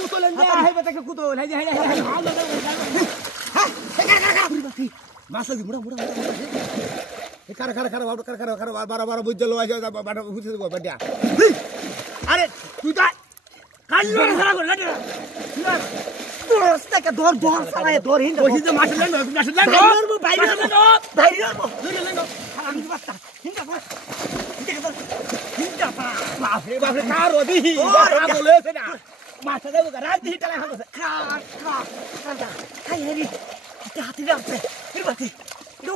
কুতলেন দে হে বেটাকে কুতল হে হে হে মাছ লাগি মুড়া মুড়া এ কার কার কার বাড়া কার কার কার বাড়া বাড়া বুঝ লো আইছে বাড়া বুঝে দেব বাড়া আরে তুই তা কাল্লো সারা করে লাগা দোস্তাকে ধর ধর সারা ধর হিন্দ ওই যে মাছ লেন বাইরে আমি বাস্তা হিন্দ বস হিন্দ বাপরে বাপরে কার ওদি বাবা বলেছে না মাছ দেব রাত দি টালা হলো কাঁদা হাই হেরি হাতি যাচ্ছে এরবাতি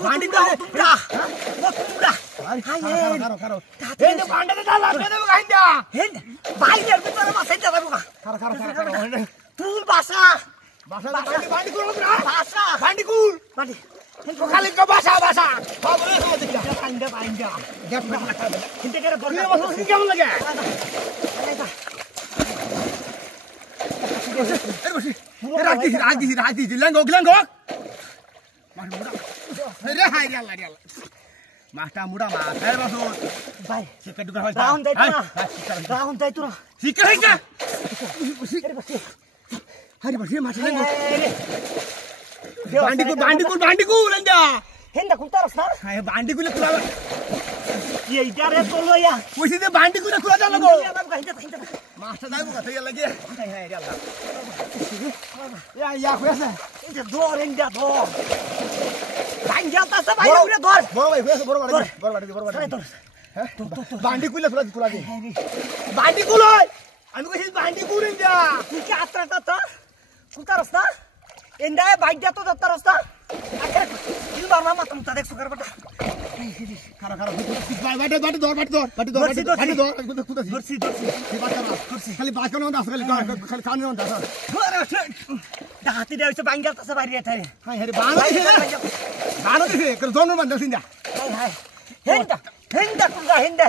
বান্ডি দাও তোমরা তোমরা হাই হেরি কারো এই যে বান্ডাতে দাও লাগবে দেব গাইন্দা হেন বাইরের ভিতরে মাছ এটা দেবো কারো তুল বাসা বাসা বান্ডি কুল না বাসা বান্ডি কুল বান্ডি খালি কো বাসা বাসা সব বলে সমঝ গিয়া বাইন্দা দেখ হিন্দ করে ধর কেমন লাগে রাখি লেঙ্গো মাছ মুড়া রে হাই রে আল্লাহ রে আল্লাহ মাছটা মুড়া মাছ রে বাসু ভাই শিকা দুকা হয় রাউন্ড যাই তো শিকা হইছে হারি বাসি মাছ লেঙ্গো বান্ডি কুল লেঙ্গা হেন্দা কুতারস না হ্যাঁ বান্ডি কুলে তুলা কি এইটা রে তোলয়া কইছি যে বান্ডি কুলে তুলা দাও লাগো হিন্দ মাছটা যাইবো কথা লাগে হাই হাই রে আল্লাহ ইয়া কইছে হিন্দ ধর হিন্দ ধর বাইঙ্গা তাসা বাইরে উড়ে ধর বড় ভাই বড় বাড়ি হ্যাঁ বান্ডি কুলে তুলা দি বান্ডি কুলই আমি কইছি বান্ডি কুলেন যা তুই কি আত্রাটা তো কুতারস না এন্ডা বাইঙ্গা তো দত্তরস না আচ্ছা তুই বারমা মাতম তা দেখ সুকার বাটা খারা বাটি ধর দর্শি খালি বাঁচানো দাস খালি খাওয়ানো দাস হাতি দেওয়া হচ্ছে বাইঙ্গা তাসা বাইরে এটাই হাই হাই বানো দিছে জন বান্ধা সিন্দা হাই হেন্দা কুন্দা হেন্দা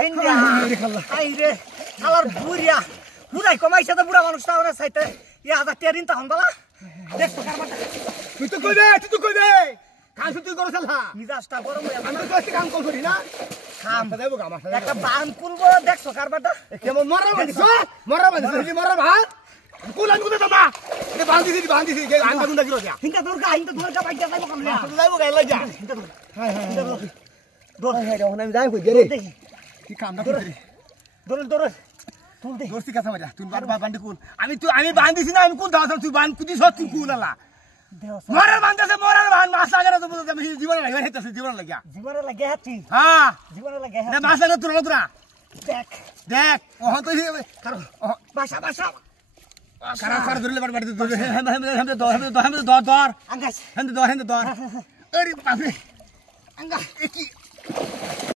হাই রে শালার বুড়িয়া বুড়াই কমাইছে তো বুড়া মানুষটা ওরে সাইতে ইয়া হাজার টিয়ারিন তখন বলা দেখ সুকার বাটা তুই তো কই দে কাম তুই করছ না মিজাজটা গরম হয়ে আমি তো আজকে কাম করি না কাম দেবো কাম একটা বান কুলবো দেখ সুকার বাটা কেমন মরা ভাত কুলান কুদে তো মা এ বান্ধিছি যে আন্ডা গুন্ডা গিরো যা হিন্দা দরগা বাইজা যাইবো কামলে যাইবো গাইলা যা হাই আমি যাই কই রে দেখি কি কামটা করছিস দরল তুল দে দোস্তি কথা মজা তুই বান্ডি কুল আমি বান্ধিছি না আমি কুল দাও তুই বান কুদি সত্যি কুল আলা মরার বান্ধাছে মরার বান মাছ লাগে না তো আমি জীবন লাগে হেতাছে জীবন লাগিয়া জীবনে লাগে হাতি হ্যাঁ জীবনে লাগে না মাছ লাগে তোরা দেখ ওহ তো কারো বাসা কারা ধরলে বাড়ি দর আঙ্গাস হেন্দে দর আরে বাপরে আঙ্গা কি